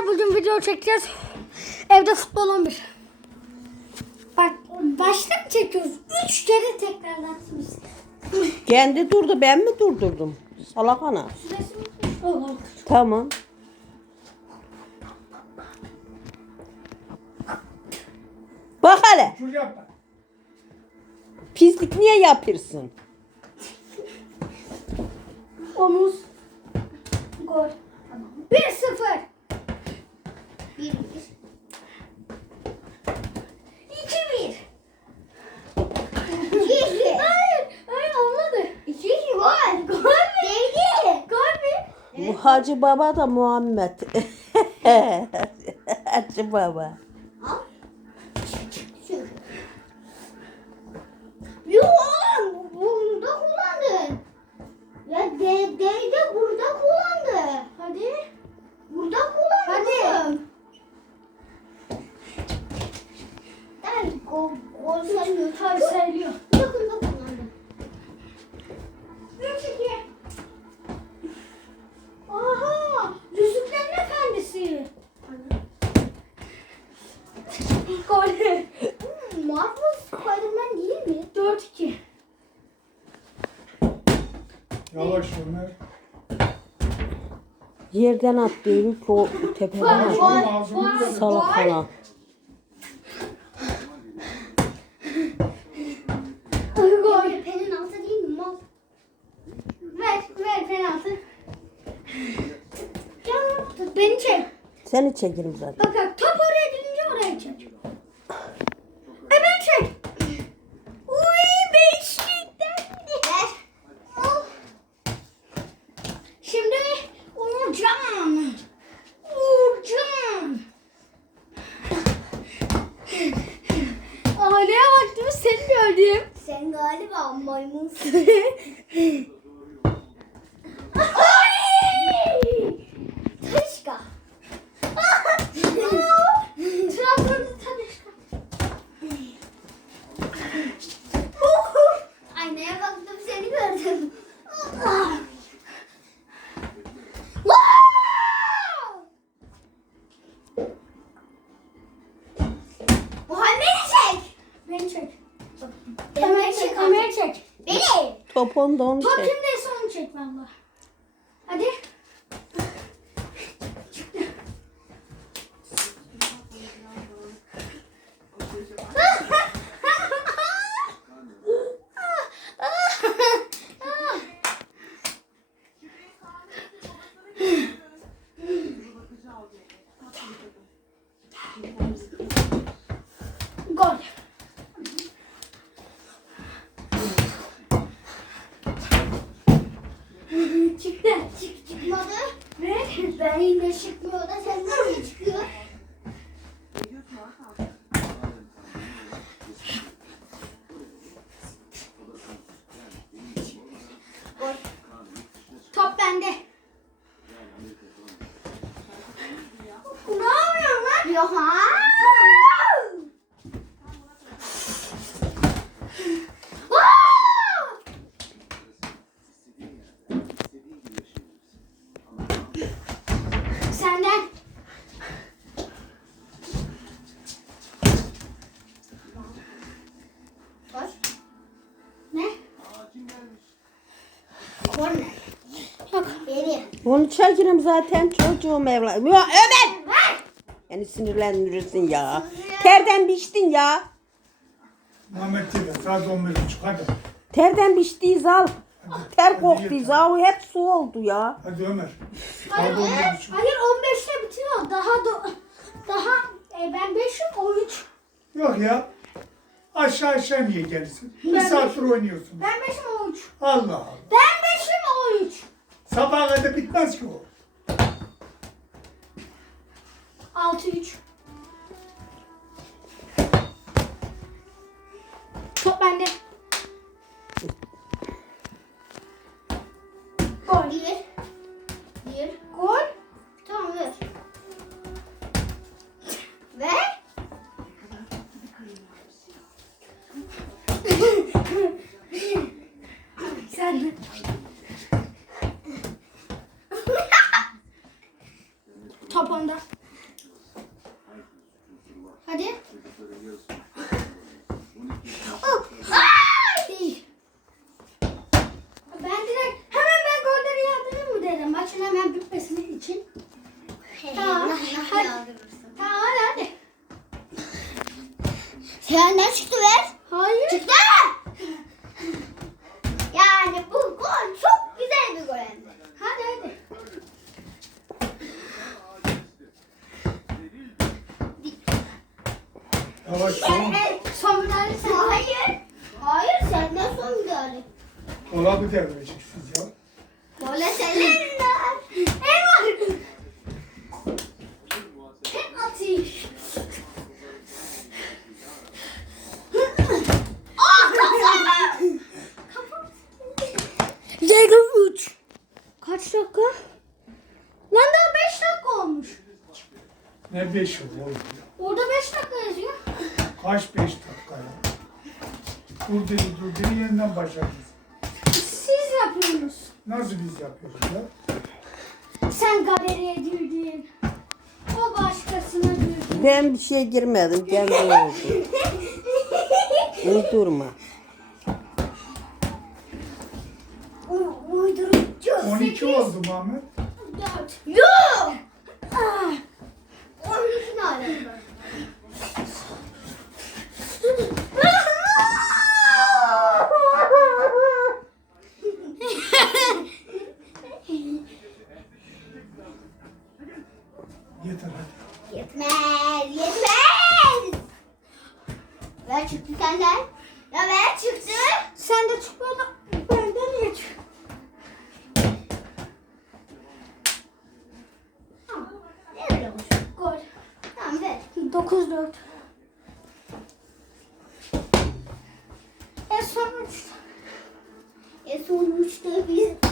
arkadaşlar bugün video çekeceğiz. Evde futbol 11. Bak başta mı çekiyoruz? Üç kere tekrarlattınız. Kendi durdu ben mi durdurdum? Salak ana. Süresi bitmiş. Olur. Tamam. Bak hele. Yapma. Pislik niye yapıyorsun? Omuz. Gol. Tamam. 1-0. 1-1. 2-1. 2-2. Hayır. Hayır olmadı. 2-2 gol. Gol mü? Değdi. Gol mü? Bu Hacı Baba da Muhammed. Hacı Baba. Yok oğlum burada kullandın. Ya de, de, de burada kullandı. Hadi. Burada kullandı. Hadi. Ben gol, gol sayıyor. Tabii sayılıyor. Yakında kullandı. 3 2. Aha! Yüzüklerin Efendisi. Gol. Hmm, Marvel Spider-Man değil mi? 4-2. Yavaş Ömer. Yerden ki o tepeden kırarım. Salak. Gol. Penaltı değil mi mal? Ver, ver penaltı. Ya, tut beni çek. Seni çekerim zaten. Bak seni gördüm. Sen galiba maymunsun. Ay! Taşka. Trabzon'da tanıştık. Aynaya baktım seni gördüm. Muhammed'i çek. Beni çek. Beni Kamera çek, çek, kamera çek. Beni. Top onda onu Top çek. kimdeyse onu çek valla. Hadi. Gol. Çıktı. Çık çıkmadı. Ve Ben yine çıkmıyor da sen nereye çıkıyor? top bende. Ne Yok ha. Ne? Onu çekerim zaten çocuğum evladım. Ya Ömer! Beni sinirlendirirsin ya. Terden biçtin ya. Muhammed Tebe saat 11 buçuk hadi. Terden biçtiyiz al. Ter koktuyuz al. Hep su oldu ya. Hadi Ömer. Hayır, Saat 11 hayır, buçuk. hayır 15'te bitiyor. Daha do, daha e, ben 5'im o 3. Yok ya. Aşağı aşağı niye gelirsin? Bir Ben- saattir oynuyorsun. Ben 5'im o 3. Allah Allah. Ben Sen. Top onda. Hadi. Oh, ay! Ben direkt hemen ben golleri yağdırayım mı dedim. Maçın hemen bitmesi için. Tamam. Hadi. Tamam hadi hadi. Senden çıktı ver. Hayır. Çıktı. Yani bu gol çok güzel bir gol hem de. Hadi hadi. Yavaş son. Son müdahale sen. Hayır. Hayır senden son müdahale. Dolabı devireceksiniz ya. Gole senin. Eyvah. Penaltı. Ah kafa. Yarım üç. Kaç dakika? Lan daha beş dakika olmuş. Ne beş oldu ya. Orada beş dakika yazıyor. Kaç beş dakika ya. Dur dedi dur dedi yeniden başladınız. Yapıyorsunuz. Nasıl biz yapıyoruz ya? Sen galeriye girdin. O başkasına girdi. Ben bir şey girmedim. Kendi oldu. Uydurma. Uydurucu. 12 oldu Muhammed. Dört. Yok. Ah. Yeter hadi. Yetmez, yetmez. Ver çıktı senden. Ya ver çıktı. Sen de çıkmadı. Benden niye çık? Ne öyle olmuş? Gol. Tamam ver. 9-4. E sonuç. E sonuçta biz...